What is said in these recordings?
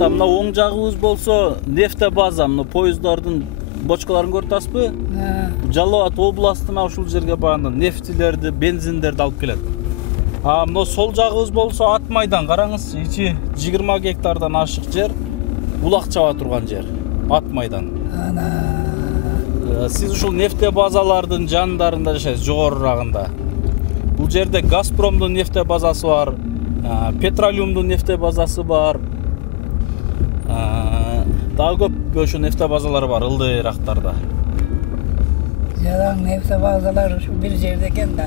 ата мына оң жагыбыз болсо нефтобаза, мына поезддардын бочкаларын көрүп атасызбы? Жалал Абад областына ушул жерге багында нефтилерди, бензиндерди алып келет. Мына сол жагыбыз болсо Ат майдан, караңыз, ичи 20 гектардан ашык жер, улак чаба турган жер. Ат майдан. Сиз ушул нефтобазалардын жандарында жашайсыз, жогорурагында. Бул жерде Газпромдун нефтобазасы бар, Петролиумдун нефтобазасы бар. Дагы көп ошо нефтобазалар бар ылдыйрактарда. Жараң нефтобазалар ушу бир жерде экен да.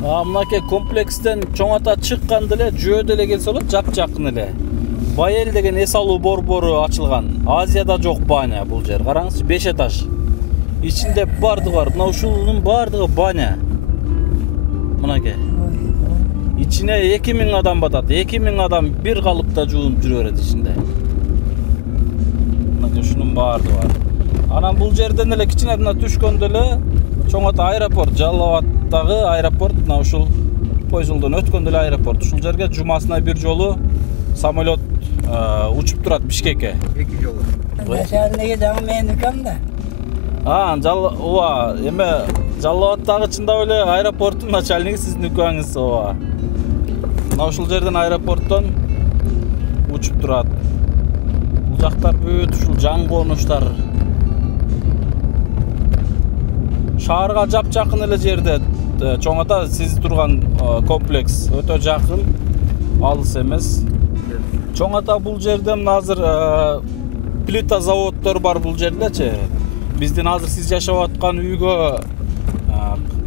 Мынакей комплекстен чоң ата чыккан деле, жөө деле келсе болот, жакын эле. Байел деген эс алуу борбору ачылган. Азияда жок баня бул жер. Караңыз, 5 этаж. Ичинде бардыгы бар. Мына ушунун бардыгы баня. Мынакей. Ичине 2000 адам батат. 2000 адам бир калыпта жуунуп жүрө берет ичинде. Мынакей ушунун бардыгы бар. Анан бул жерден эле кичине мына түшкөндө эле чоң ата аэропорт, Жалал Абаддагы аэропорт, мына ушул поезддон өткөндө эле аэропорт. Ушул жерге жумасына бир жолу самолет учуп турат Бишкекке. 2 жолу. Начальниги жаңы меникем да. Ооба, эме Жалал Абаддагы чындап эле аэропорттун начальниги сиздин үкөңүз, ооба. Мына ушул жерден аэропорттон учуп турат. Бул жактар бүт ушул жан конуштар. Шаарга жакын эле жерде, чоң ата сиз турган комплекс өтө жакын, алыс эмес. Чоң ата бул жерде азыр плита заводдор бар бул жердечи. Биздин азыр сиз жашап аткан үйгө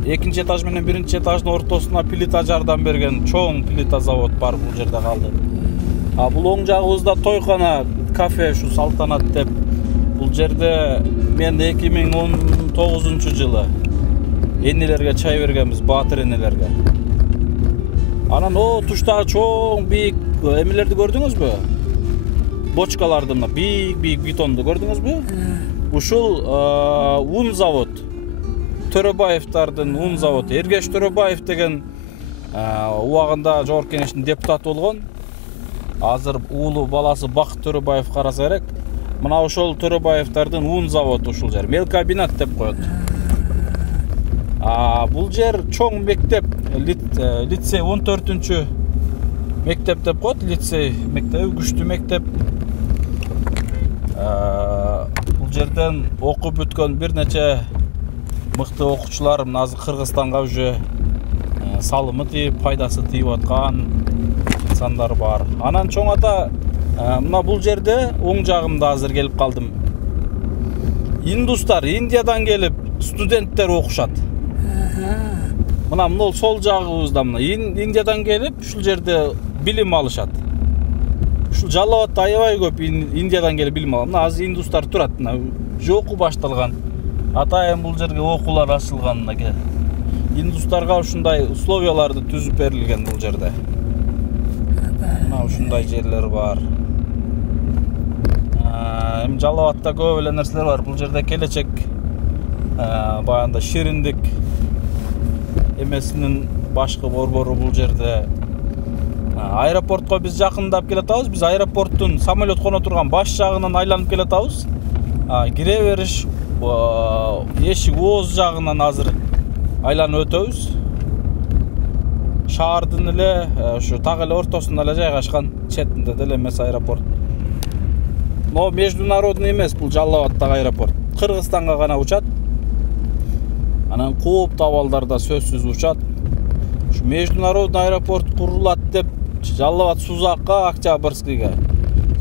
2-чи этаж менен 1-чи этаждын ортосуна плита жардам берген чоң плита завод бар бул жерде калды. Бул оң жагыбызда тойкана, кафе, ушу Салтанат деп. Бул жерде мен 2019-жылы энелерге чай бергенбиз, баатыр энелерге. Анан туштагы чоң бийик эмелерди көрдүңүзбү? Бочкаларды, мына бийик бетонду көрдүңүзбү? Ушул ун завод. Төрөбаевдардын ун заводу. Эргеш Төрөбаев деген убагында Жогорку Кеңештин депутаты болгон. Азыр уулу баласы Бакыт Төрөбаев караса керек. Мына ошол Төрөбаевдардын ун заводу ушул жер. Мелкомбинат деп коет. Бул жер чоң мектеп, лицей 14-чү мектеп деп коет, лицей мектеби, күчтүү мектеп. Бул жерден окуп бүткөн бир нече мыкты окуучулар азыр Кыргызстанга уже салымы тийип, пайдасы тийип аткан инсандар бар. Анан чоң ата мына бул жерде оң жагымда азыр келип калдым. Индустар, Индиядан келип студенттер окушат. Мына сол жагыбызда мына Индиядан келип ушул жерде билим алышат. Ушул Жалал Абадда аябай көп Индиядан келип билим алат. Мына азыр индустар турат, мына окуу башталган. Атайын бул жерге окуулар ачылган мынакей. Индустарга ушундай условияларды түзүп берилген бул жерде. Мына ушундай жерлер бар. Эми Жалал Абадда көп эле нерселер бар. Бул жерде келечек баягында шириндик эмесинин башкы борбору бул жерде. Аэропортко биз жакындап келатабыз. Биз аэропорттун самолет коно турган баш жагынан айланып келатабыз. Кире бериш эшик ооз жагынан азыр айланып өтөбүз. Шаардын эле ушу так эле ортосунда эле жайгашкан, четинде деле эмес аэропорт. Но международный эмес бул Жалал Абаддагы аэропорт. Кыргызстанга гана учат. Анан кооптуу абалдарда сөзсүз учат. Ушу международный аэропорт курулат деп Жалал Абад Сузакка, Октябрьскийге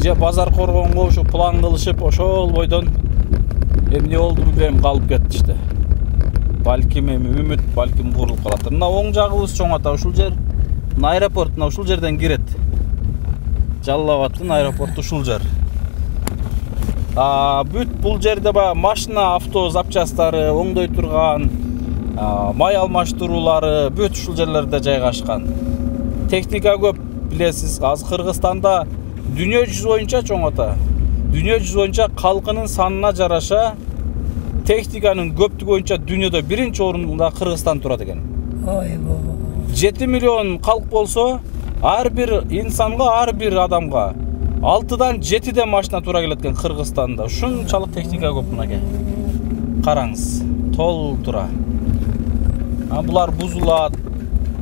же Базар Коргонго ушу план кылышып, ошол бойдон эмне болду билбейм, калып кетишти. Балким эми үмүт, балким курулуп калат. Мына оң жагыбыз чоң ата ушул жер. Мына аэропорт мына ушул жерден кирет. Жалал Абаддын аэропорту ушул жер. Бүт бул жерде машина, авто запчастары, оңдой турган, май алмаштыруулары бүт ушул жерлерде жайгашкан. Техника көп, билесиз. Азыр Кыргызстанда дүйнө жүзү боюнча чоң ата, дүйнө жүзү боюнча калкынын санына жараша техниканын көптүгү боюнча дүйнөдө биринчи орунда Кыргызстан турат экен. 7 миллион калк болсо, ар бир инсанга, ар бир адамга 6-дан 7-де машина тура келет экен Кыргызстанда. Ушунчалык техника көп мынакей. Караңыз, толтура. Булар бузулат.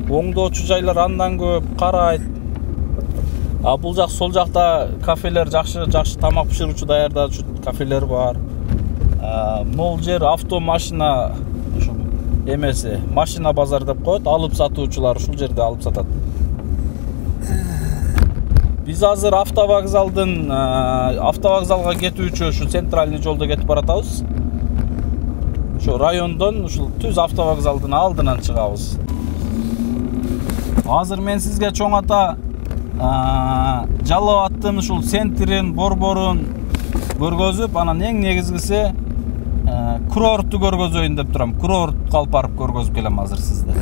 Оңдоочу жайлар андан көп, карайт. Бул жак сол жакта кафелер жакшы тамак пиширүүчү даярдачу кафелер бар. Могул жер автомашина эмеси, машина базар деп коет, алып сатуучулар ушул жерде алып сатат. Биз азыр автовокзалга кетүүчү ушу центральный жолдо кетип баратабыз. Ошо райондон ушул түз автовокзалдын алдынан чыгабыз. Азыр мен сизге чоң ата Жалал Абадтын ушул центрин, борборун көргөзүп, анан эң негизгиси курортту көргөзөйүн деп турам. Курортко алып барып көргөзүп келем азыр сизди.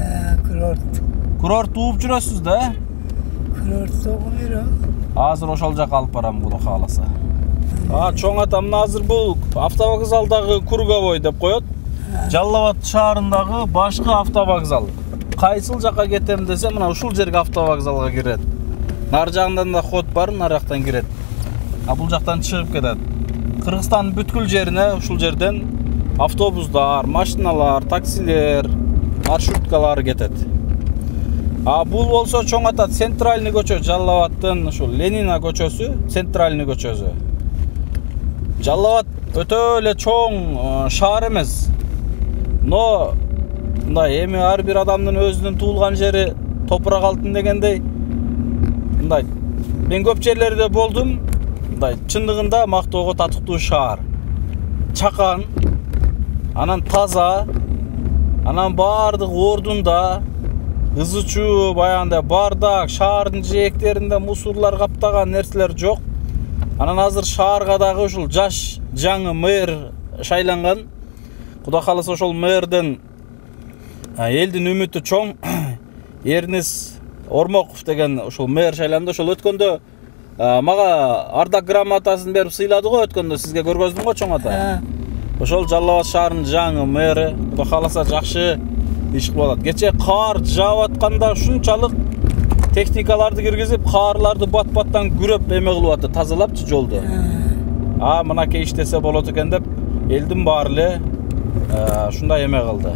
Курорт ууп жүрөсүз да? Курорт ууп жүрөм. Азыр ошол жака алып барам, Кудай кааласа. Чоң ата, мына азыр бул автовокзалдагы круговой деп коет. Жалал Абад шаарындагы башкы автовокзал. Кайсыл жака кетем десе, мына ушул жерге автовокзалга кирет. Нар жагынан да ход бар, нар жактан кирет. Бул жактан чыгып кетет. Кыргызстандын бүткүл жерине ушул жерден автобустар, машиналар, таксилер, маршруткалар кетет. Бул болсо чоң ата центральный көчө, Жалал Абадтын ушул Ленина көчөсү, центральный көчөсү. Жалал Абад өтө эле чоң шаар эмес. Но мындай эми ар бир адамдын өзүнүн туулган жери топурак алтын дегендей. Мындай мен көп жерлерде болдум. Мындай чындыгында мактоого татыктуу шаар. Чакан, анан таза, анан баардык ордунда ызычуу, баягындай бардак, шаардын жээктеринде мусорлор каптаган нерселер жок. Анан азыр шаарга дагы ушул жаш жаңы мэр шайланган. Кудай кааласа ошол мэрден элдин үмүтү чоң. Эрнис Ормоков деген ушул мэр шайланды. Ошол өткөндө мага ардак грамотасын берип сыйлады го, өткөндө сизге көргөздүм го чоң ата. Ошол Жалал Абад шаарынын жаңы мэри, Кудай кааласа жакшы иш кылып атат. Кече кар жаап атканда ушунчалык техникаларды киргизип, карларды бат-баттан күрөп эме кылып атты, тазалапчы жолду. Мынакей иштесе болот экен деп элдин баары эле ушундай эме кылды.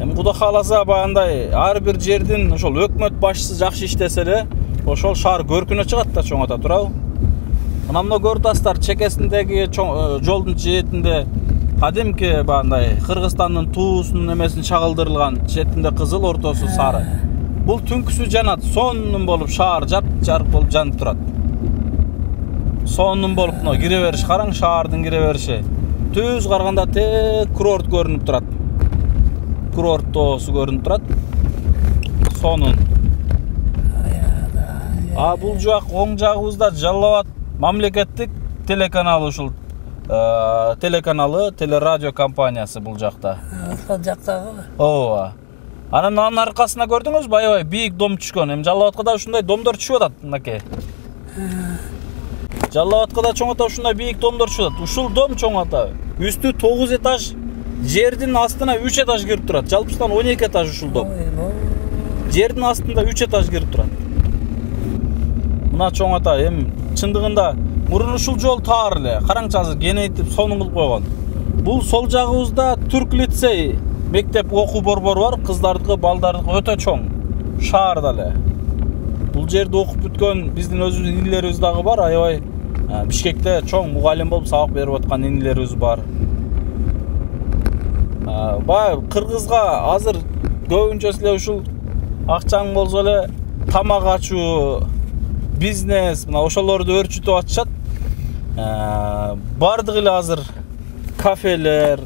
Эми Кудай кааласа баягындай ар бир жердин ошол өкмөт башчысы жакшы иштесе эле ошол шаар көркүнө чыгат да чоң ата, турабы? Мына көрүп чекесиндеги жолдун четинде кадимки баягындай Кыргызстандын туусунун эмесин чагылдырылган, четинде кызыл, ортосу сары. Бул түнкүсү жанат, сонун болуп шаар жап-жарык болуп жанып турат. Сонун болуп мына кире бериш, караң шаардын кире бериши. Түз карганда тек курорт көрүнүп турат. Курорт тоосу көрүнүп турат. Сонун. Бул жак оң жагыбызда Жалал Абад мамлекеттик телеканалы, ушул телеканалы, телерадио компаниясы бул жакта. Сол жактагы. Ооба. Анын аркасына көрдүңүзбү, аябай бийик дом түшкөн. Эми Жалал Абадка да ушундай домдор түшүп атат, мынакей. Жалал Абадка да чоң ата ушундай бийик домдор түшүп атат. Ушул дом чоң ата үстү 9 этаж, жердин астына 3 этаж кирип турат. Жалпысынан 12 этаж ушул дом. Жердин астында 3 этаж кирип турат. Мына чоң ата эми чындыгында мурун ушул жол таар эле. Караңчы азыр кеңейтип сонун кылып койгон. Бул сол жагыбызда Түрк лицей мектеп окуу борбору бар, кыздардыкы, балдардыкы өтө чоң. Шаарда эле. Бул жерде окуп бүткөн биздин өзүбүздүн инилерибиз дагы бар, аябай Бишкекте чоң мугалим болуп сабак берип аткан инилерибиз бар. Кыргызга азыр көбүнчөсү эле ушул акчаң болсо эле тамак ачуу, бизнес, мына ошолорду өрчүтүп атышат. Бардыгы эле азыр кафелер,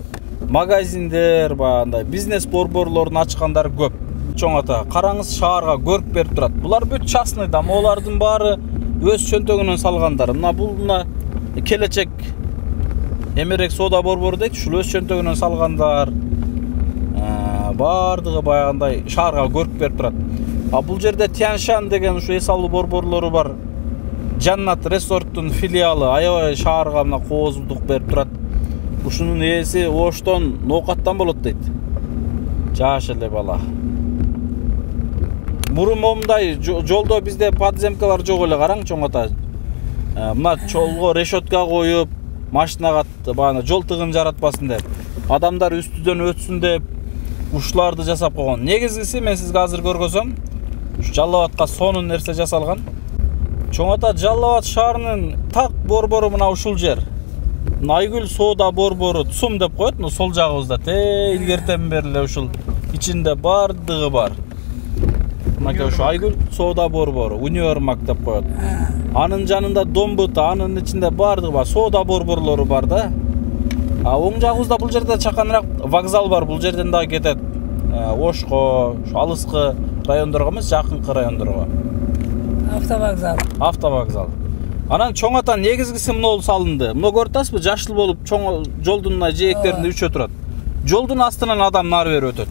магазиндер, баягындай бизнес борборлорун ачкандар көп. Чоң ата, караңыз шаарга көрүп берип турат. Булар бүт частный да, олардын баары өз чөнтөгүнөн салгандар. Мына келечек эмерек соода борбору дейт, ушул өз чөнтөгүнөн салгандар. Бардыгы баягындай шаарга көрүп берип турат. Бул жерде Тяншан деген ушу эс алуу борборлору бар. Жаннат Resort-тун филиалы аябай шаарга мына коозулдук берип турат. Ушунун ээси Оштон ноокаттан болот дейт. Жаш эле бала. Мурун момундай жолдо бизде подземкалар жок эле, караң чоң ата. Мына жолго решетка коюп, машинага баана жол тыгын жаратпасын деп, адамдар үстүдөн өтсүн деп ушуларды жасап койгон. Негизгиси мен сизге азыр көргөзөм. Жалал Абадка сонун нерсе жасалган. Чоң Ата Жалал Абад шаарынын так борбору мына ушул жер. Айгүл соода борбору ЦУМ деп коет, сол жагыбызда. Илгертен бери эле ушул ичинде бардыгы бар. Мына ушу Айгүл соода борбору, универмаг деп коет. Анын жанында Домбут, анын ичинде бардыгы бар, соода борборлору бар да. Оң жагыбызда бул жерде чаканыраак вокзал бар, бул жерден да кетет. Ошко, алыскы райондорго эмес, жакынкы райондорго. Автовокзал. Анан Чоң Ата негизгиси мына салынды. Мына көрүп атасызбы, жашыл болуп чоң жолдун жээктеринде үчө турат. Жолдун астынан адам нары бери өтөт.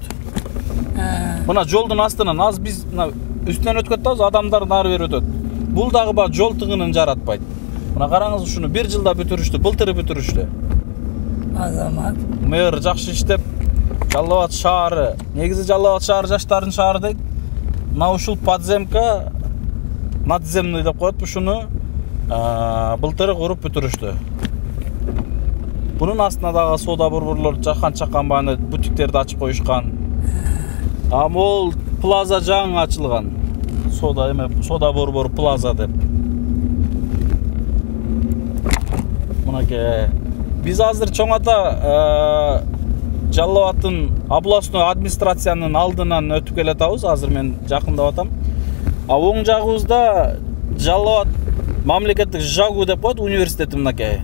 Мына жолдун астынан аз биз мына үстүнөн өткөт атабыз, адамдар нары бери өтөт. Бул дагы бар жол тыгынын жаратпайт. Мына караңыз, ушуну 1 жылда бүтүрүштү, былтыр бүтүрүштү. Азамат. Мэр жакшы иштеп, Жалал Абад шаары, негизи Жалал Абад шаары жаштардын шаары дейт. Мына ушул подземка, надземный деп коет ушуну. Былтыр куруп бүтүрүштү. Бунун астына дагы соода борборлор чакан бааны бутиктерди ачып коюшкан. Мол плаза жаңы ачылган. Соода борбору плаза деп. Мынакей. Биз азыр Чоң Ата Жалал Абадтын областной администрациянын алдынан өтүп келе атабыз. Азыр мен жакындап атам. Оң жагыбызда Жалал Абад мамлекеттик ЖАГУ деп коет, университети мынакей.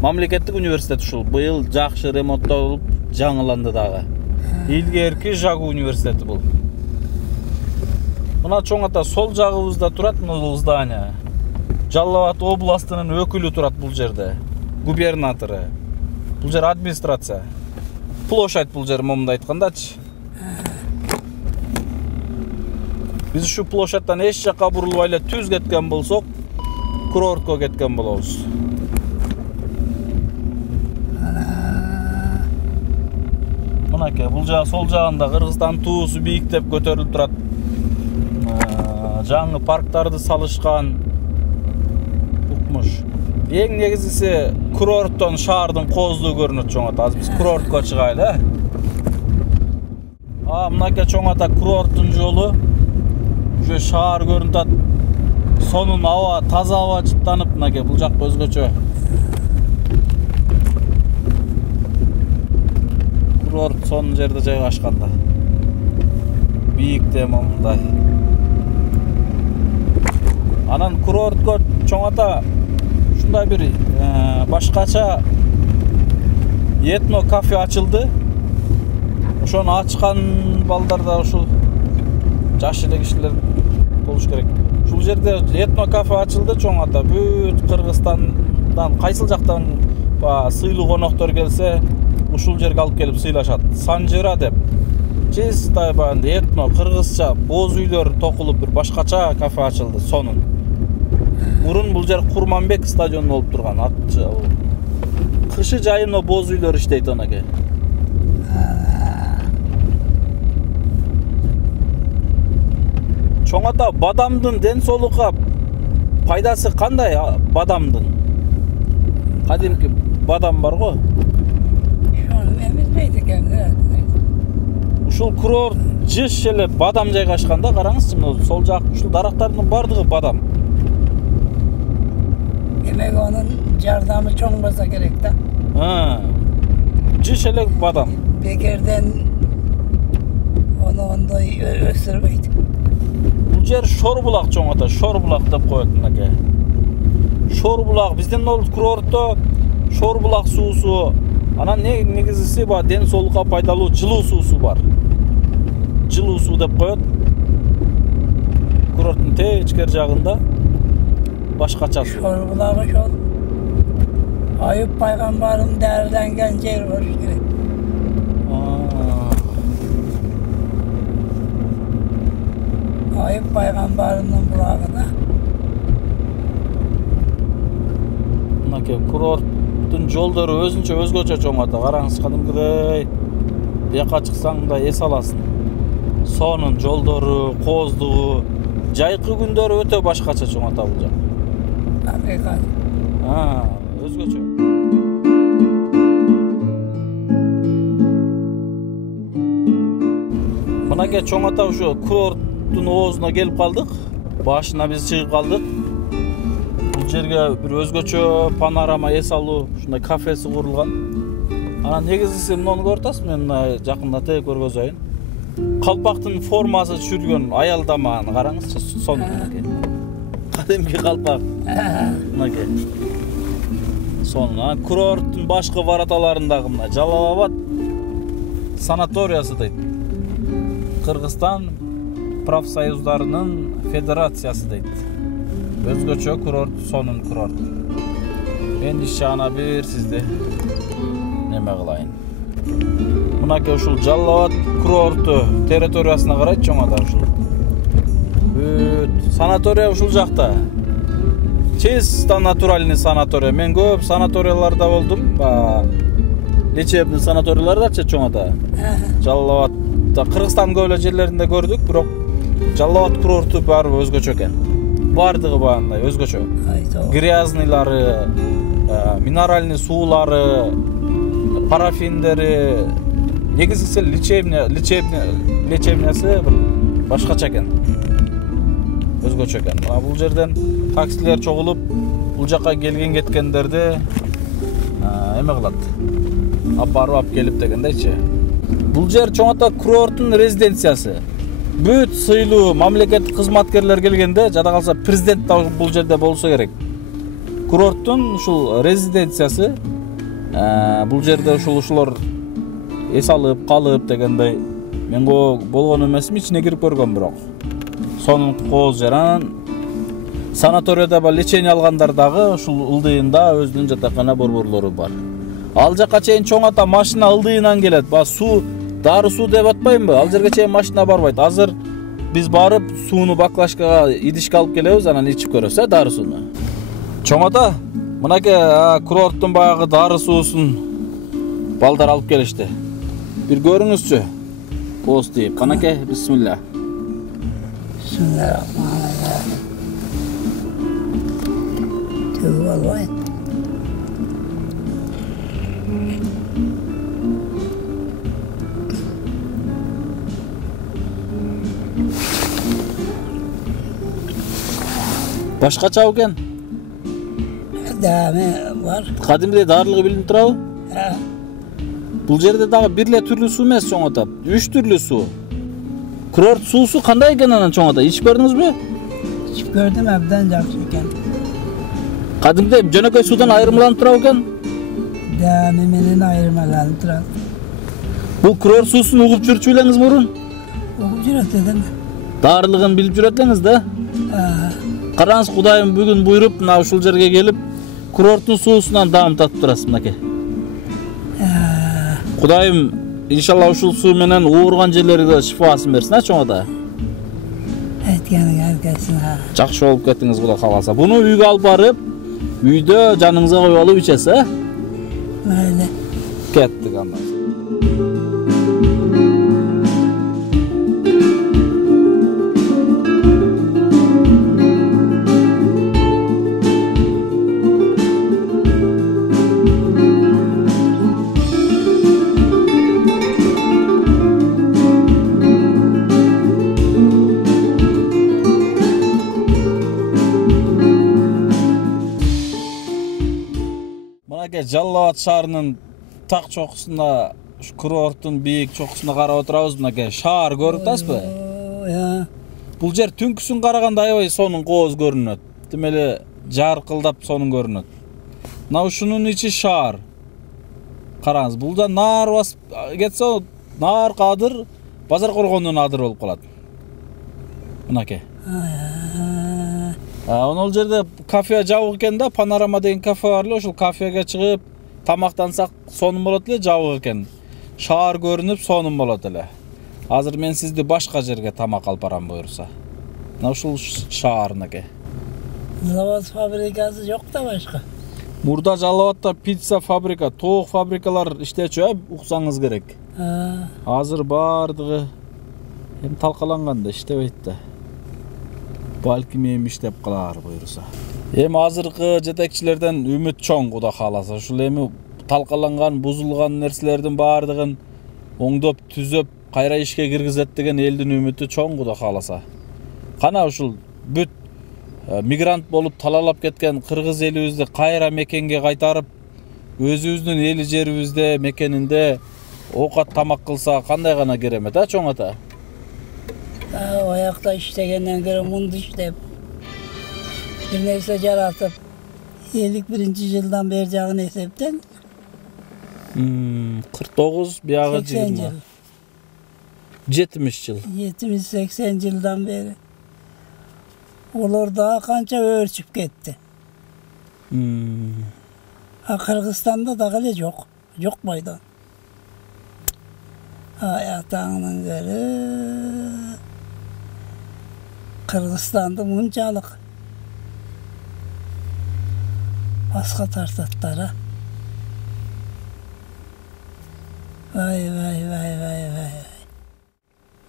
Мамлекеттик университет ушул быйыл жакшы ремонттолуп жаңыланды дагы. Илгерки ЖАГУ университети бул. Мына Чоң Ата сол жагыбызда турат бул здание. Жалал Абад областынын өкүлү турат бул жерде. Губернатору. Бул жер администрация. Площадь бул жер момундай айткандачы. Биз ушу площадьтан эч жакка бурулбай эле түз кеткен болсок, курортко кеткен болобуз. Мынакей, бул жагы сол жагында Кыргызстан туусу бийиктеп көтөрүлүп турат. Жаңы парктарды салышкан. Укмуш. Эң негизгиси курорттон шаардын кооздугу көрүнөт Чоң Ата. Азыр биз курортко чыгайлы. Мынакей Чоң Ата курорттун жолу. Ушу шаар көрүнүп атат. Сонун аба, таза аба жыттанып, мынакей бул жак өзгөчө. Курорт сонун жерде жайгашканда. Бийикте момундай. Анан курортко Чоң Ата ушундай бир башкача этно кафе ачылды. Ошону ачкан балдар да ушул жаш эле кишилер болуш керек. Ушул жерде этно кафе ачылды Чоң Ата. Бүт Кыргызстандан кайсыл жактан сыйлуу коноктор келсе, ушул жерге алып келип сыйлашат. Санжыра деп. Чистай банды этно кыргызча боз үйлөр токулуп бир башкача кафе ачылды, сонун. Мурун бул жер Курманбек стадиону болуп турган. Кышы жайына боз үйлөр иштейт анакей. Чоң Ата, бадамдын ден соолукка пайдасы кандай бадамдын? Кадимки бадам бар го? Şunu emizleydi ekan. Ушул курорт жыш эле бадам жайгашканда, караңызчы, сол жак ушул дарактардын бардыгы бадам. Demek onun jardamı çoğ bolsa gerek da. Жыш эле бадам. Bekerden onu onday ösürmeydi. Бул жер Шорбулак Чоң Ата, Шорбулак деп коет мынакей. Шорбулак биздин курортто Шорбулак суусу, анан негизгиси бар ден соолукка пайдалуу жылуу суусу бар. Жылуу суу деп коет. Курорттун течкер жагында башкача суу. Şorbulağın şol. Ayıp Peygamber'in değerlengen yer var. Ayıp Peygamber'in bulağında. Mınakey kurorttun жолдору өзгөчө Чоң Ата. Караңыз, кадимкидей бияка чыксаң да эс аласың. Сонун жолдору, кооздугу, жайкы күндөрү өтө башкача Чоң Ата бул жак. Fabrika. Özgöçö. Mınake çoң ata uşu kurorттун оозуна келип калдык. Башына биз чыгып калдык. Бул жерге бир өзгөчө панорама эс алуу ушундай кафеси курулган. Анан негизгиси муну көрүп атасыз, мен жакындатып көргөзөйүн. Калпактын формасы түшүргөн аялдаманы караңызчы, сону мынакей. Кадимки калпак. Мынакей. Сону курорттун башкы вороталарындагы мына Жалал-Абад санаториясы дейт. Кыргызстан профсоюздарынын федерациясы дейт. Өзгөчө курорт, сонун курорт. Эндиши ана бир сизди неме кылайын. Мынакей ушул Жалал-Абад курорту территориясына карайт чоң ата ушул. Санатория ушул жакта. Чисто натуральный санатория. Мен көп санаторияларда болдум. Лечебный санаториялардачы чоң ата. Жалал-Абадда, Кыргызстан көп эле жерлеринде көрдүк, бирок Жалал-Абад курорту барыбы өзгөчө экен. Бардыгы баандай өзгөчө. Грязныйлары, минеральный суулары, парафиндери, негизгиси лечебнясы башкача экен. Өзгөчө экен. Мына бул жерден таксилер чогулуп, бул жака келген кеткендерди эме кылат. Апарып келип дегендейчи. Бул жер чоң ата курорттун резиденциясы. Бүт сыйлуу мамлекеттик кызматкерлер келгенде, жада калса президент да бул жерде болсо керек. Курорттун ушул резиденциясы. Бул жерде ушулар эс алып, калып дегендей. Мен болгон эмесим, ичине кирип көргөм бирок. Сонун кооз жер. Санаторияда лечение алгандар дагы ушул ылдыйында өзүнүн жатакана борборлору бар. Ал жака чейин чоң ата машина ылдыйынан келет. Суу, дары суу деп атпайбы? Ал жерге чейин машина барбайт. Азыр биз барып сууну баклашкага идишке алып келебиз, анан ичип көрөбүз, дары сууну. Чоң ата, мынакей курорттун баягы дары суусун балдар алып келишти. Бир көрүңүзчү. Кооз дейп. Канакей, бисмилля. Bismillahirrahmanirrahim. Tövbe olay. Башкача экен. Даме var. Кадимдей дарылыгы билинип турабы? Бул жерде дагы бир эле түрлүү суу эмес чоң ата. 3 түрлүү суу. Kurort suusu kандай eкен анан чоң ата? Ичип көрдүңүзбү? Ичип көрдүм, абдан жакшы экен. Кадимдей жөнөкөй суудан айырмаланып турабы экен? Даме менен айырмаланып турат. Бул kurort суусун угуп жүрчү элеңиз мурун? Угуп жүрөт эдем. Дарылыгын билип жүрөт элеңиз да? Караңыз, Кудайым бүгүн буйруп, мына ушул жерге келип, kurorттун суусунан даам татып турасыз мынакей. Кудайым иншалла ушул суу менен ооруган жерлерге шифасын берсин, чоң ата. Айтканың аркасына. Жакшы болуп кеттиңиз, Кудай кааласа. Буну үйгө алып барып, үйдө жаныңызга коюп алып ичесиз, Майлы. Кеттик андан. Жалал-Абад шаарынын так чокусуна, курорттун бийик чокусуна карап отурабыз. Мынакей шаар көрүп атасызбы? Бул жер түнкүсүн караганда аябай сонун кооз көрүнөт. Демеле жаркылдап сонун көрүнөт. Мына ушунун ичи шаар. Караңыз, булдан наар басып кетсе, наарка адыр, базар коргондун адыр болуп калат. Мынакей. Ол жерде кафе жабык экен да, панорама деген кафе бар эле, ошол кафеге чыгып тамактансак сонун болот эле, жабык экен. Шаар көрүнүп сонун болот эле. Азыр мен сизди башка жерге тамак алып барам буйрса. Мына ушул шаар мынакей. Завод фабрикасы жок да башка. Мурда Жалал-Абадта пицца фабрика, тоок фабрикалар иштечү, уксаңыз керек. Азыр бардыгы талкаланган да, иштебейт да. Балким эми иштеп калар буйрса. Эми азыркы жетекчилерден үмүт чоң, Кудай кааласа. Ушул эми талкаланган, бузулган нерселердин баардыгын оңдоп, түзөп, кайра ишке киргизет деген элдин үмүтү чоң, Кудай кааласа. Кана ушул бүт мигрант болуп талалап кеткен кыргыз элибизди кайра мекенге кайтарып, өзүбүздүн эли жерибизде, мекенинде оокат тамак кылса кандай гана керемет, чоң ата? Ayakta iştegenden göre mundu işlep. Bir neyse yaratıp 51. yıldan beri cağın hesapten 49 biyagı 80 20. yıl. 70 yıl. 70-80 yıldan beri. Olur daha kança ölçüp gitti. Kırgızistan'da da öyle yok. Yok muydu? Hayatının göre Kırgızistan'da muncalık. Başka tartatlara. Vay.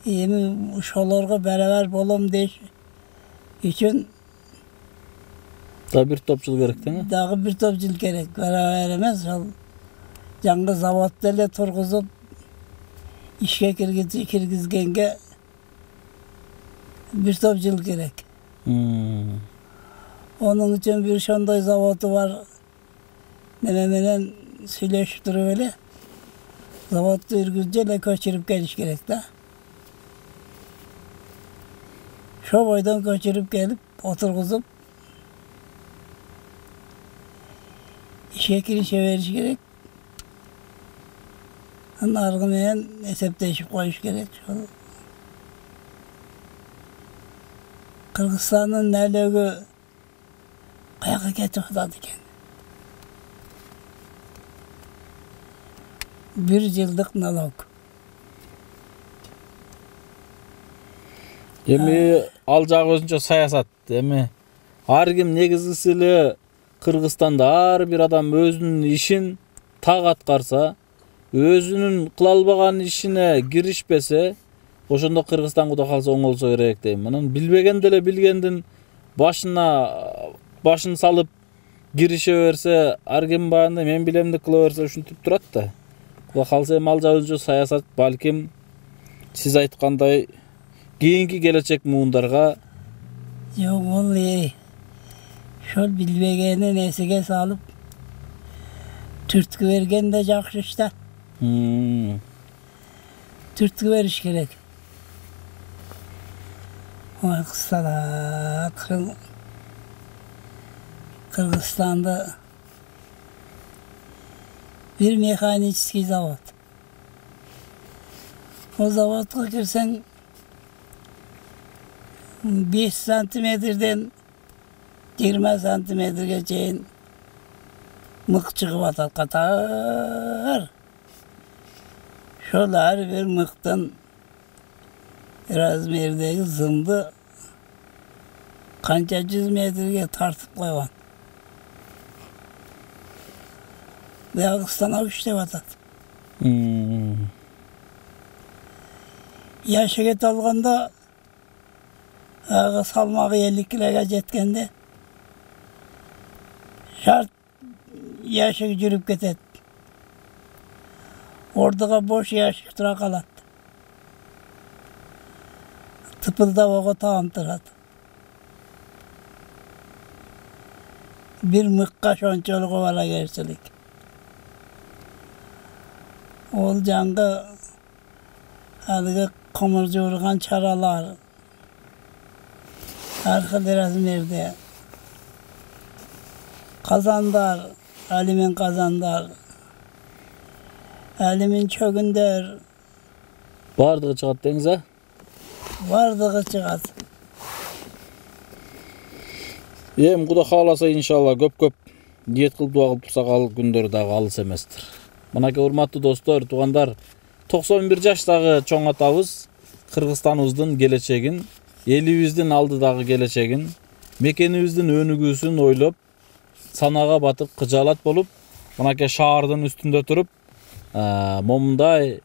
Yemi uşalarga beraber bolum deş için Da bir topçul gerek değil mi? daha bir topçul gerek. Beraber emez. Жаңғы заводтарда тұрғызып işe kirgizgenge bir top yıl gerek. Onun için bir şonday zavodu var. Nememenen söyleşip durup öyle. Zavoddu ürgüzceyle köçürüp geliş gerek de. Şu boydan köçürüp gelip oturguzup işe veriş gerek. Argımayan hesaplaşıp koyuş gerek. Kırgızistan'ın nerede ayağa getirdi kendini. Bir yıllık nalog. Эми ал жагы өзүнчө саясат. Эми ар ким негизгиси эле Кыргызстанда ар бир адам өзүнүн ишин так аткарса, өзүнүн кыла албаган ишине киришпесе, ошондо Кыргызстан Кудай калса оңолсо керек дейм. Анан билбеген деле билгендин башын салып кирише берсе, ар ким баягындай мен билем деп кыла берсе ушинтип турат да. Кудай калса эми ал жагы өзүнчө саясат, балким сиз айткандай кийинки келечек муундарга Yok ol şol bilbegeni nesige salıp türtkü vergen de jakşı işte. Türtkü veriş gerek. Oy kısalar Kırgızistan'da bir mekanikçi zavod. O zavodga girsen 5 santimetreden 20 santimetrege çeyin mık çıkıp atar katar. Şolar bir mıktan biraz merdeki zımdı kança 100 metrege tartıp koyvan. Ve Ağustas'tan işte atat. Yaşı get alganda salmağı 50 kiloga jetkende şart yaşı yürüp ketet. Ordaga boş yaşık tura kalat. Tıpılda oğa tağım turat. Bir mıkka şonçoluk ovala gerçelik. Ol janğı adıgı komurcu urgan çaralar arka biraz nerede kazandar, alimin kazandar, alimin çögündür. бардыгы чыгат деңиз а? Vardığı çıkat. Эми Кудай кааласа иншалла көп ниет кылып дуа кылып турсак ал күндөр дагы алыс эместир. Мынакей урматтуу достор, туугандар, 91 жаштагы чоң атабыз Кыргызстаныбыздын келечегин, элибиздин алдыдагы келечегин, мекенибиздин өнүгүүсүн ойлоп, санага батып, кыжаалат болуп, мынакей шаардын үстүндө туруп, момундай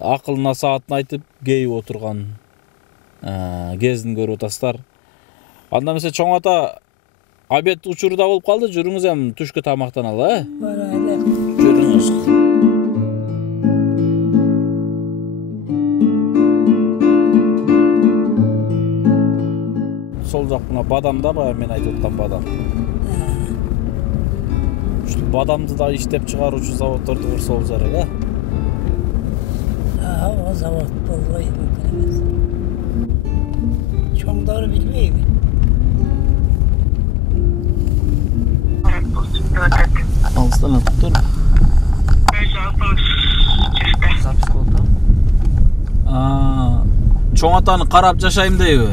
акыл насаатын айтып, кейип отурган кезин көрүп атасыздар. Анда эмесе чоң ата Abet uçurda bolup kaldı. Жүрүңүz hem түшкү тамактан ал, ha? Barayla. Жүрүңүz. Сол жак мына бадамда баягы мен айтып аткан бадам. Ушул бадамды да иштеп чыгаруучу заводдорду курса болсо керек, Aha, o zavod bolbay mümkün emas. Çoğunları bilmeymi? Алыстан атып тур. Запись болду. Чоң атаны карап жашайм дейби?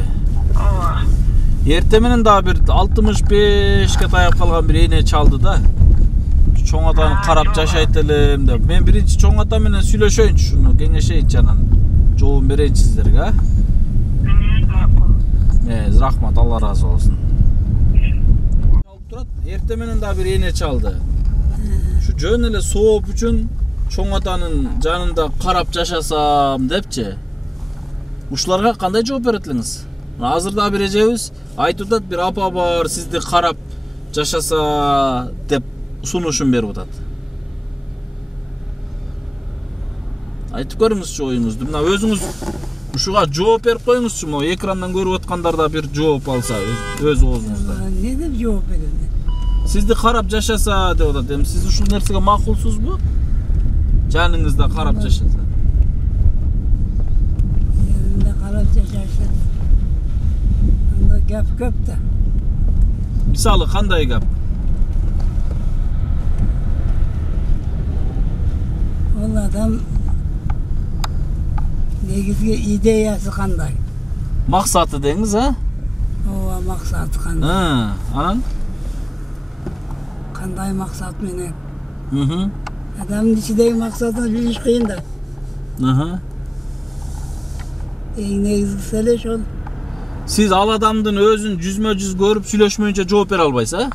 Ооба. Эрте менен дагы бир 65ке таяп калган бир эне чалды да. Чоң атаны карап жашайт элем деп. Мен биринчи чоң ата менен сүйлөшөйүнчү, шуну кеңешейинчи, анан жообун берейинчи сиздерге, а? Рахмат, Алла разы болсун. Алып турат, эрте менен дагы бир эне чалды. Şu жөн эле сооп үчүн чоң атанын жанында карап жашасам депчи. Ушуларга кандай жооп берет элеңиз? Азыр да бир эжебиз айтып атат, бир апа бар, сизди карап жашаса деп сунушун берип атат. Айтып көрүңүзчү оюңузду. Мына өзүңүз ушуга жооп берип коюңузчу, могу экрандан көрүп аткандар да бир жооп алса өз оозуңуздан. Ne de cevap verin? Сизди карап жашаса деп атат. Эми сиз ушул нерсеге макулсузбу? Жаныңызда карап жашаса. Yanında kalıp yaşarsın. Onda gap köp de. Мисалы кандай гап? O adam negizgi ideyası kanday. Максаты деңиз, а? Ova maksatı kanday. Анан? Kanday maksat menen. Мхм. Adamın içindeki maksatını biliş kıyın da. Aha. Negizgi seleş ol. Siz al adamdın özün жүзмө жүз көрүп сүйлөшмөйүнчө жооп бере албайсыз, а?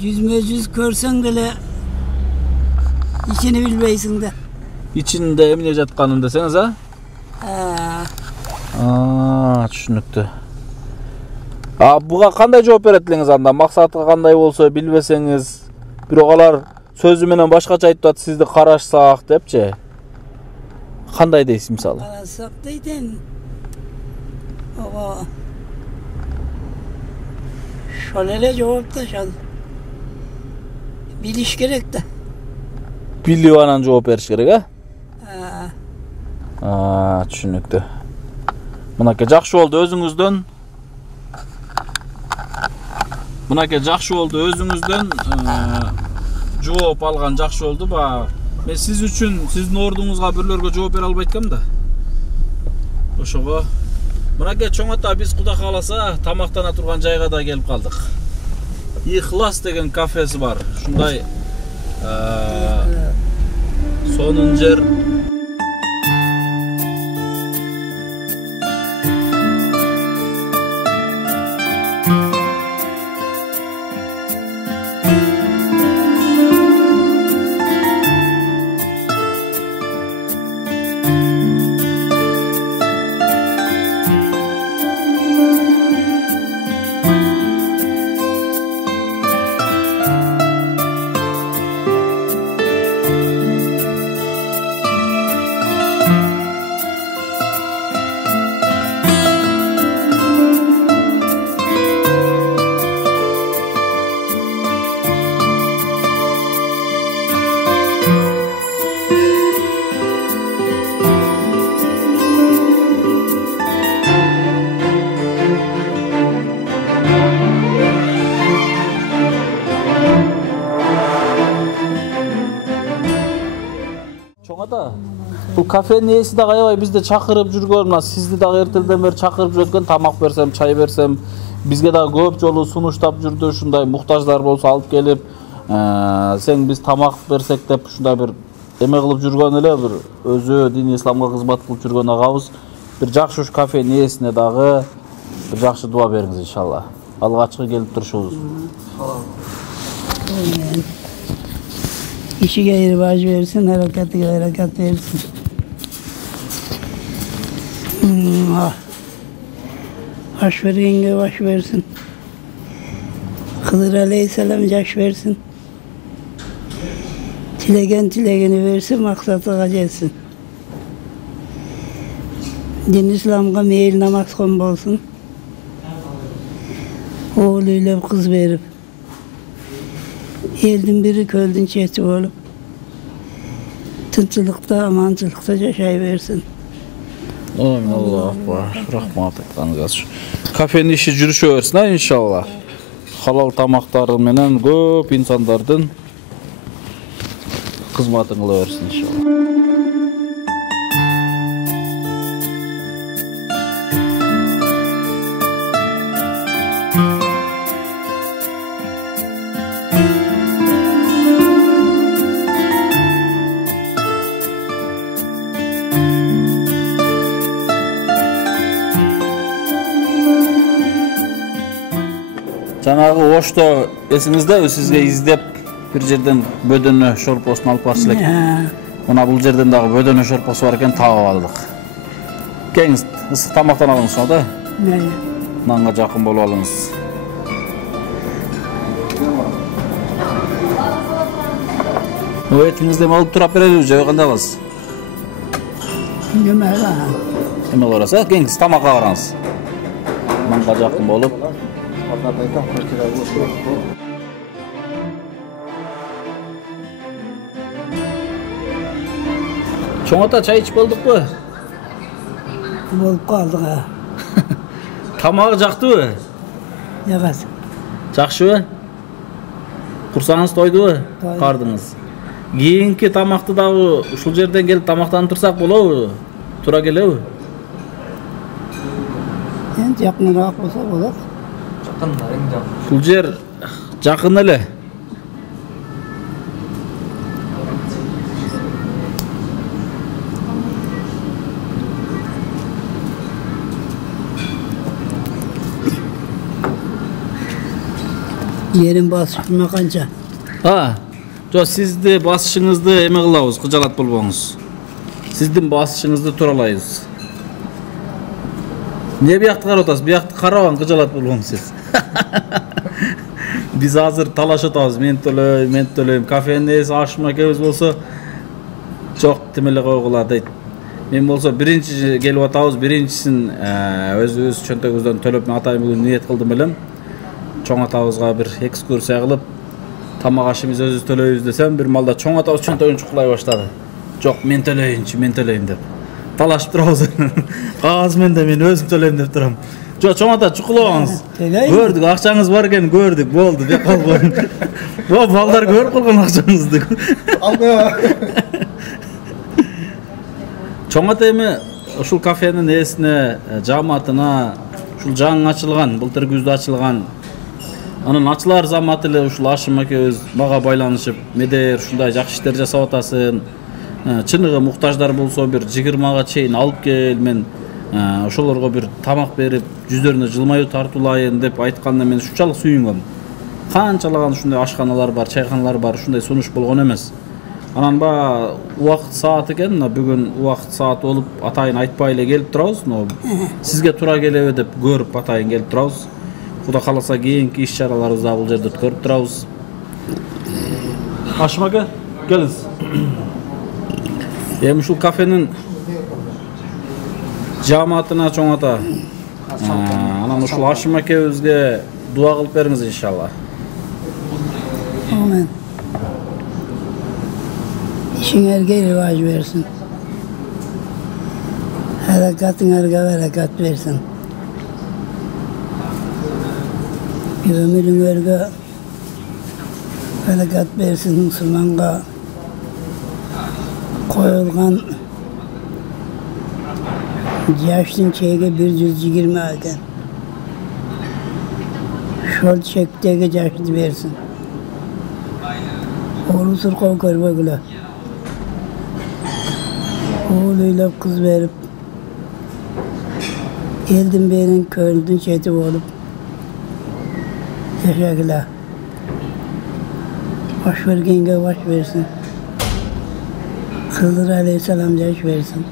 Yüzme yüz körsen bile içini bilmeysin de. İçinde эмне жатканын десеңиз, а? Түшүнүктүү. Буга кандай жооп берет элеңиз анда? Максаты кандай болсо билбесеңиз, бирок алар сөзү менен башкача айтып атат, сизди карашсак депчи. Кандай дейсиз мисалы? Arasak deydin. Oğa. Şöyle cevap da şal. Biliş gerek de. Билип анан жооп бериш керек, Ha. Түшүнүктүү. Мынакей жакшы болду өзүңүздөн. Жооп алган жакшы болду. Мен сиз үчүн сиздин ордуңузга бирлөргө жооп бере албайт экенмин да. Ошого мынакей чоң ата, биз Кудай кааласа тамактана турган жайга да келип калдык. Ихлас деген кафеси бар. Ушундай сонун жер. Бул кафенин ээси да аябай бизди чакырып жүргөн, мына сизди дагы эртелден бери чакырып жүрөткөн, тамак берсем, чай берсем, бизге да көп жолу сунуштап жүрдү, ушундай муктаждар болсо алып келип, сен биз тамак берсек деп ушундай бир эме кылып жүргөн эле, бир өзү дин исламга кызмат кылып жүргөн агабыз. Бир жакшы уш кафенин ээсине дагы бир жакшы дуа бериңиз иншалла. Алгачкы келип турушубуз. İşi gayrı baş versin, harekatı harekat versin. Baş vergenge baş versin. Hızır Aleyhisselam yaş versin. Tilegen tilegeni versin, maksatlığa gelsin. Din İslam'a meyil namaz konu olsun. Oğluyla kız verip. Eldin biri köldün çeşit olup. Tınçılıkta, amancılıkta yaşay versin. Amin Allah var. Rahmat etkanız. Kafenin işi жүрüşe versin ha inşallah. Halal tamakları menen köp insandardın kızmatın kıla versin inşallah. Janagı oşto esinizde sizge izdep bir жерден bödönü şorposunu alıp barçı elek. Ona bul жерден dagı bödönü şorposu var eken taap aldık. Kеңiz ысык тамактан алыңыз şo da. Nanga jakın bolup alыңыз. O etinizni alıp turap bereli je kандай kılасыз? Nima olasa kеңiz tamakka karаңыз. Nanga jakın bolup Çoğun ata çay içip olduk mu? Bolup kaldık ha. Tamağı jaktı mı? Yakas. Jakşı mı? Kursanız toydu mu? Toydu. Kardınız. Keyinki tamakты dagı uşul жерден келип тамактанып турсак болобу? Тура келеби? Endi yakınırak olsa olur. Ушул жер жакын эле. Yerin basışma kança. Ha. Jo sizdi basışыңызды эме кылабыз, кыжалат болбоңуз. Сиздин басышыңызды туралайбыз. Не биякты карап атасыз? Биякты карабаң, кыжалат болбоңуз сиз. Биз азыр талашып атабыз. Мен төлөйм. Кафенин ээси Ашым акебиз болсо жок демеле койгула дейт. Мен болсо биринчи келип атабыз. Биринчисин өзүбүз чөнтөгүбүздөн төлөп атайын бүгүн ниет кылдым элем. Чоң атабызга бир экскурсия кылып, тамак ашыбыз өзүбүз төлөйбүз десем, бир малда чоң атабыз чөнтөгүн чукулай баштады. Жок, мен төлөйүн деп. Талашып турабыз. Кагаз менде мен өзүм төлөйм деп турам. Жо чоң ата чукулабаңыз. Көрдүк, акчаңыз бар экен, көрдүк, болду деп койгон. Бо балдар көрүп койгон акчаңызды. Чоң ата эми ушул кафенин ээсине, жааматына, ушул жаңы ачылган, былтыр күздө ачылган, анын ачылар заматы эле ушул Ашым акебиз мага байланышып, медер ушундай жакшы иштер жасап атасың. Чыныгы муктаждар болсо бир 20га чейин алып кел, мен ошолорго бир тамак берип, жүздөрүнө жылмаюу тартуулайын деп айтканда мен ушунчалык сүйүнгөм. Канчалаган ушундай ашканалар бар, чайканалар бар, ушундай сунуш болгон эмес. Анан ба убакыт саат экен, бүгүн убакыт саат болуп атайын айтпай эле келип турабыз. Сизге тура келеби деп көрүп атайын келип турабыз. Кудай кааласа кийинки иш-чараларыбызды бул жерде көрүп турабыз. Ашым ака, келиңиз. Эми ушул кафенин жааматына чоң ата. Анан ушул Ашым акебизге дуа кылып бериңиз иншалла. Amin. İşinlerge rivaj versin. Harekatınlarga bereket versin. Ömürünlerge bereket versin. Müslümanga koyulgan yaşın çeyge 120 eken. Şol çektege yaşını versin. Oğlu sırkav körbe Oğluyla kız verip eldin beyin köldün çeti olup yaşagıla baş vergenge baş versin. Hızır Aleyhisselam yaş versin.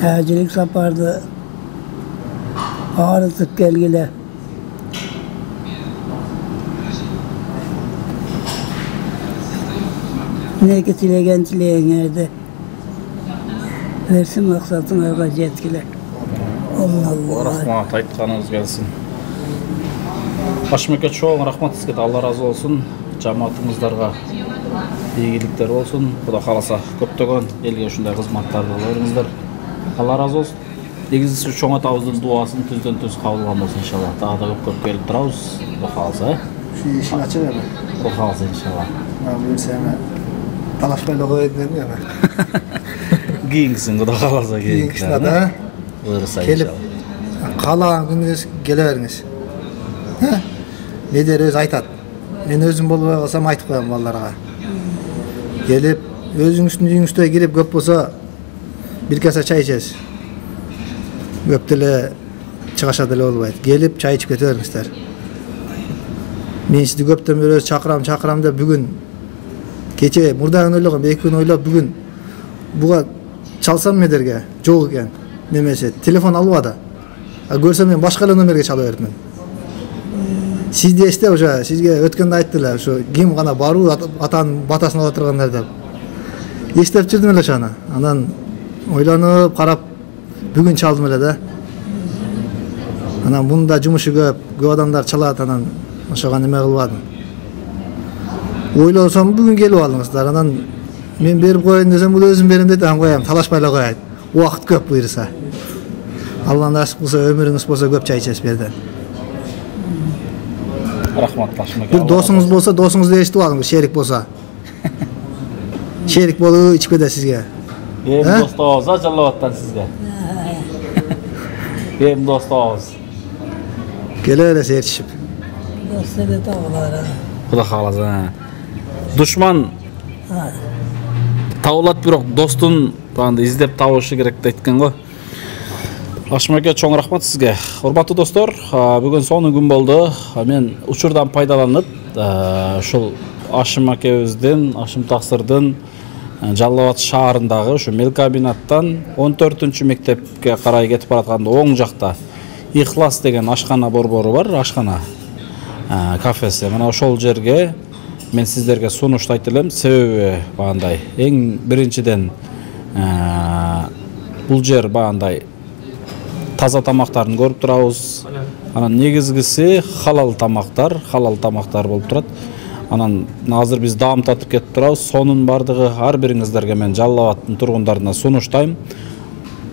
Hacılık sapardı ağrıtıp gelgile Neki tilegen tileğinerde versin maksatına yetkile. Allah. Rahmat aytkanınız gelsin. Haşimeke çoğun rahmat sizге. Allah razı olsun. Cemaatыңыздарга ийгиликтер болсун. Кудай кааласа көптөгөн элге ушундай кызматтарды кылыңыздар. Allah razı olsun. Негизи чоң атабыздын дуасын түздөн түз кабыл кылган болсун иншалла. Дагы да көп келип турабыз. Кудай кааласа. Şu işin açık ama. Кудай кааласа иншалла. Ben bilsem talaşmayla koyayım ya. Кийинкисин Кудай кааласа Kıyınkısına da буйрса gelip иншалла. kalan gününüz geleveriniz. Ne der öz aytat. Ben özüm bolbay kalsam aytıp koyam ballarga. Gelip özüңүздүн үйүңүздө girip köp bolsa bir kasa çay içesiz. Köp delе çıgaşa delе bolbayt. Gelip çay içip keteveriңиздер. Men sizди köptөн beri çakıram dep бүгүн кече мурдагын ойлогом, 2 күн ойлоп бүгүн буга çalsam mederge жок экен. Немесе телефон албады. Көрсөм мен башка эле номерге чала берипмин. Сизде эсте уже сизге өткөндө айттылар, ушу ким гана баруу атанын батасын ала тургандар деп. Эстеп жүрдүм эле ошону. Анан ойлонуп карап бүгүн чалдым эле да. Анан мында жумушу көп адамдар чалат, анан ошого неме кылбадым. Ойлосом бүгүн келип алыңыздар. Анан мен берип коеюн десем, бул өзүм берем дейт, анан коям, талашпай эле коет. Убакыт көп буйрса. Алла насип кылса, өмүрүңүз болсо көп чай içesiz берден. Рахмат Haşimeke. Bir досуңуз болсо, досуңузду эситип алыңыз, шерик болсо. Шерик болуу ичип кетет сизге. Эми достобуз, жаллабаттан сизге. Эми достобуз. Келе бересиз ээрчишип. Dostları tavlara. Кудай кааласа. Душман табылат, бирок достун анда издеп табышы керек деп айткан го. Haşimeke чоң рахмат сизге. Урматтуу достор, бүгүн сонун күн болду. Мен учурдан пайдаланып, ушул Haşimekебиздин, Haşim Таксырдын Жалал Абад шаарындагы ушу мелкомбинаттан 14-чү мектепке карай кетип баратканда оң жакта Ихлас деген ашкана борбору бар, ашкана кафеси. Мына ошол жерге мен сиздерге сунуштайт элем. Себеби багандай эң биринчиден бул жер багандай таза тамактарын көрүп турабыз. Анан негизгиси халал тамактар болуп турат. Анан азыр биз даамтатып кетип турабыз. Сонун бардыгы ар бириңиздерге мен Жалал Абадтын тургундарына сунуштайм.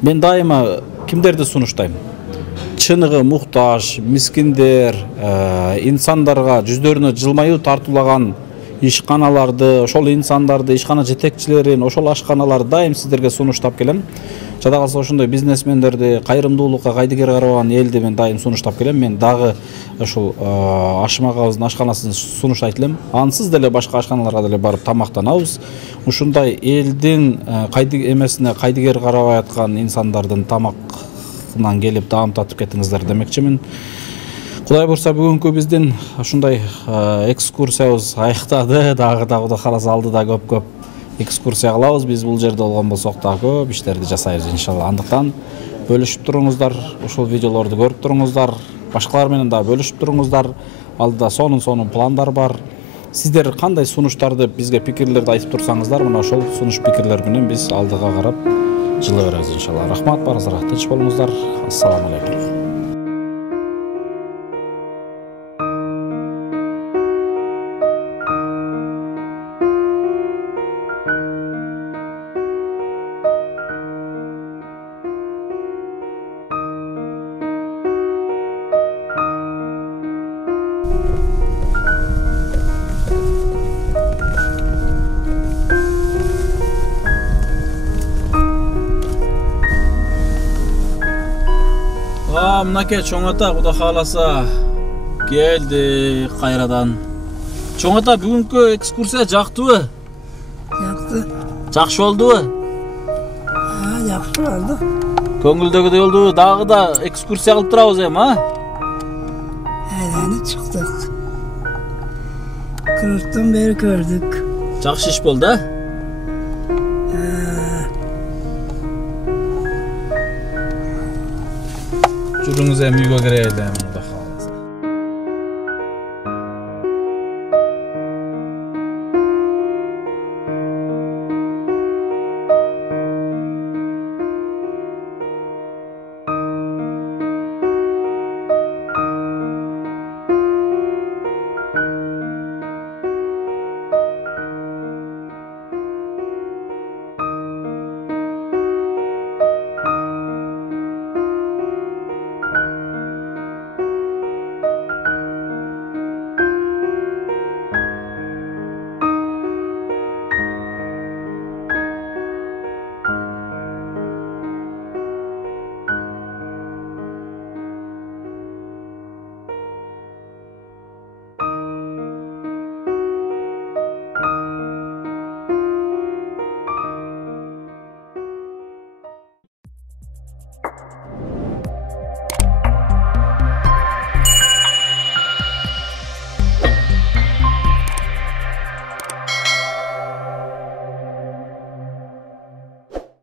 Мен дайыма кимдерди сунуштайм? Чыныгы муктаж, мискиндер, инсандарга жүздөрүнө жылмаюу тартуулаган ишканаларды, ошол инсандарды, ишкана жетекчилерин, ошол ашканаларды дайым сиздерге сунуштап келем. Жада калса ошондой бизнесмендерди, кайрымдуулукка кайдыгер карабаган элди мен дайым сунуштап келем. Мен дагы ошол Haşim агабыздын ашканасын сунуштайт элем. Ансыз деле башка ашканаларга деле барып тамактанабыз. Ушундай элдин эмесине кайдыгер карабай аткан инсандардын тамагынан келип даамтатып кетиңиздер демекчимин. Кудай буйрса бүгүнкү биздин ушундай экскурсиябыз аяктады. Дагы Кудай кааласа алдыда көп экскурсия кылабыз. Биз бул жерде болгон болсок да көп иштерди жасайбыз иншалла. Андыктан бөлүшүп туруңуздар, ушул видеолорду көрүп туруңуздар, башкалар менен да бөлүшүп туруңуздар. Алдыда сонун пландар бар. Сиздер кандай сунуштарды бизге пикирлерди айтып турсаңыздар, мына ошол сунуш пикирлер менен биз алдыга карап жылы беребиз иншалла. Рахмат, барыңыздарга тынч болуңуздар. Ассаламу алейкум. Мынакей чоң ата, Кудай кааласа келди кайрадан. Чоң ата, бүгүнкү экскурсия жактыбы? Yaktı. Жакшы болдубу? Yakşı oldu. Көңүлдөгүдөй болдубу? Дагы да экскурсия кылып турабыз эми, а? Eğleni çıktık. Kırıktan beri gördük. Жакшы иш болду, а? Жүрүңүз эми үйгө кирели.